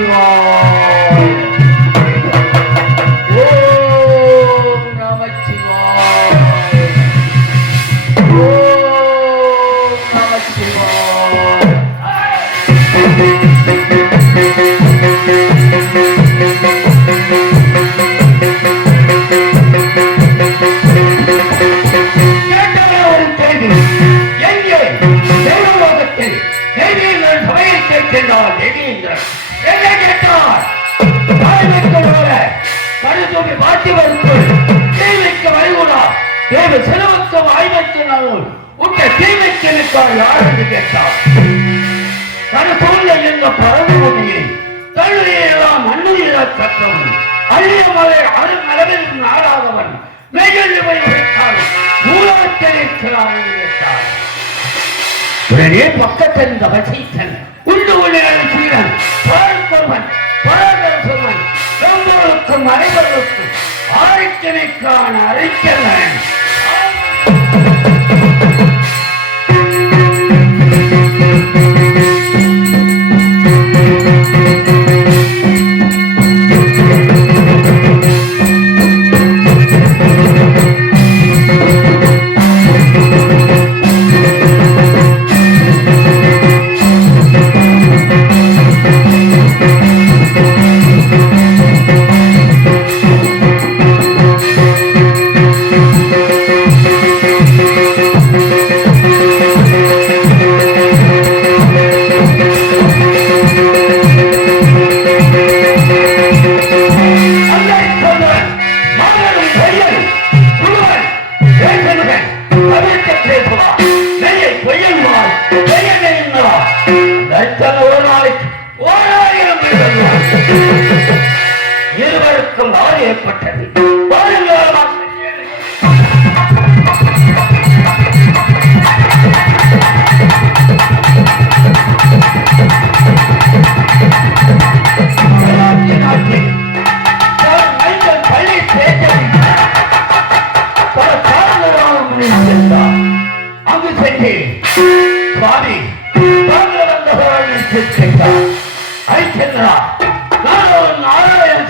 you all. வாய்மைக்கு நாளும் யார் என்று கேட்டார் பரவு பூமியை கல்வியெல்லாம் மண்ணுயிர கற்றவன் அழிய மலை அருமளவில் நாடாதவன். மெய்யொழிவை உரைத்தார் மூலத்தை என்று கேட்டார். உடனே பக்கத்தில் இந்த வசீசன் உண்டு உள்ளிருந்த சீரன் பார்ப்பவன் பராதரசவன் எல்லோருக்கும் அனைவருக்கும் ஆழ்த்தனைக்கான அழைக்கிறவன் Thank you.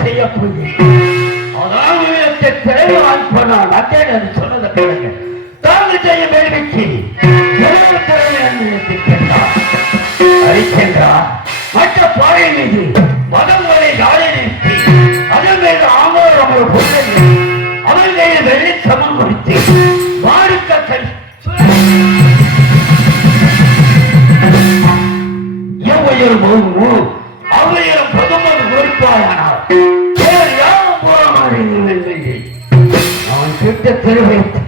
செய்ய போகிறேன் அதான் உயரத்தை பிறகு போனான் அத்தேன் சொன்னதை கேளுங்க. தாங்கள் செய்ய வேள்விக்கு எவ்வளவு திறமை என்று கேட்டார். ஹரிச்சந்திரா மற்ற பாறை மீது மதங்களை யாரை நிறுத்தி அதன் மீது ஆமோர் அமர் பொருளை அவன் கையில் வெள்ளி சமம் கொடுத்து அவன் கிட்ட தெரிவித்து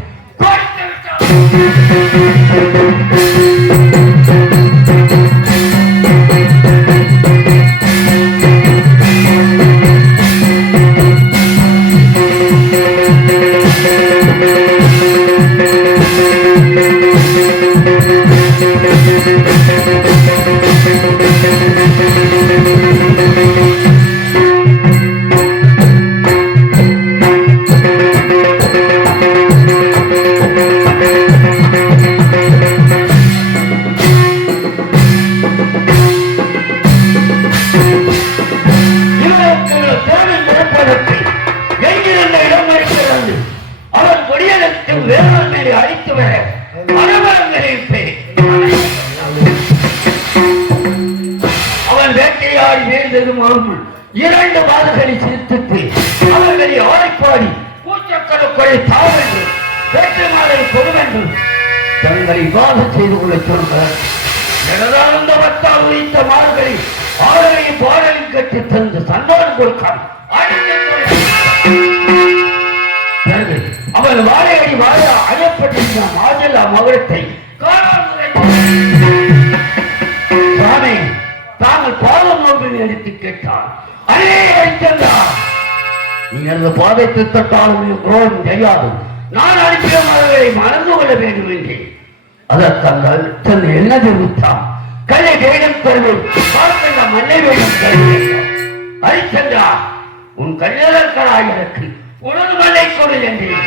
வேட்டையாடி வீழ்ந்தது இரண்டு மாதங்களை சிரித்து அவர்களை ஆரைப்பாடி பூச்சக்கரக்குறை தாவென்று வேட்டை மாதரை கொடுவென்று தங்களை வாத செய்து கொள்ள சொல்கிறார். எனதானந்த வட்டால் உரித்த மார்களை ஆடலையும் பாடலையும் கட்டி தந்து சந்தோஷம் கொடுக்கார். பிறகு அவன் வாழையடி வாழ அழைப்பட்டிருந்த மாஜல்லா மகரத்தை சாமி எடுத்து கேட்டார் அலே அடித்தா நீ எனது பாதத்தை தொட்டாலும் உனக்கு குரோதம் தெரியாது. நான் அனுப்பிய மரங்களை மறந்து கொள்ள வேண்டும் என்றேன் அதற்கங்கள் தன் என்ன தெரிவித்தான்? கல்லை வேடம் தருவேன் மண்ணை வேடம் தருவேன் அரிச்சந்திரா உன் கல்யாணக்கராய் எனக்கு உனது மண்ணை கொடு என்றேன்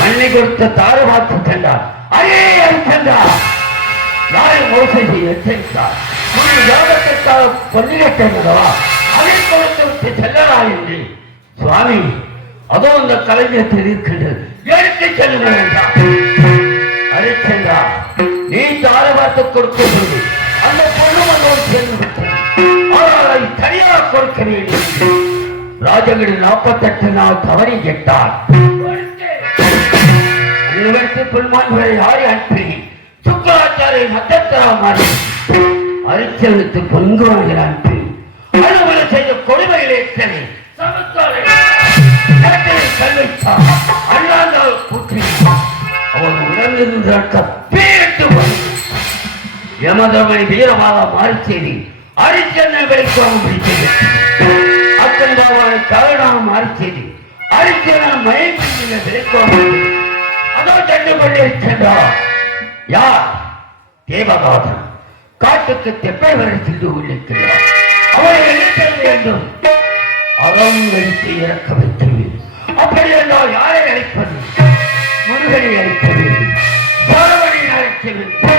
மண்ணை கொடுத்த தாறு பார்த்து சென்றார். அரே அரிச்சந்திரா யாரை மோசடி எச்சரித்தார்? உன் யோகத்திற்காக கொள்ளிடத்தா அதை கொடுத்து சுவாமி அதோ அந்த கலைஞர் இருக்கின்றது எடுத்து செல்லுங்கள் என்றார். அரிச்சந்திரா நீ தாரை பார்த்து கொடுக்கிறது அந்த பொண்ணு வந்தோடு சேர்ந்து விட்டது. ஆனால் அதை தனியாக கொடுக்க ராஜகிரி நாற்பத்தெட்டு நாள் தவறி கேட்டார். அனைவருக்கு யாரை அனுப்பி சுக்கராச்சாரை மத்தத்தரா மாறி பொன்குவார்கள் அனுப்பி அலுவலை செய்த கட்டளை கல்வித்தார் அண்ணாந்தால் கூட்டி அவன் பேரிட்டு யமதமணி வீரமாக மாறி செய்தி அரிச்சனை விலைக்காக பிடித்தது அத்தன் பாபாவை கருணாக மாறி செய்தி அரிச்சனை மயக்கி விலைக்காக அதோ தண்டு கொண்டே சென்றார். யார்? தேவகாதன் காட்டுக்கு தெப்பை வரை சென்று கொண்டிருக்கிறார். அவரை இழுக்க வேண்டும். அறம் வைத்து இறக்க வைத்தது அப்படி என்றால் யாரை அழைப்பது? முருகனை அழைக்க வேண்டும். சோழவனை அழைக்க வேண்டும்.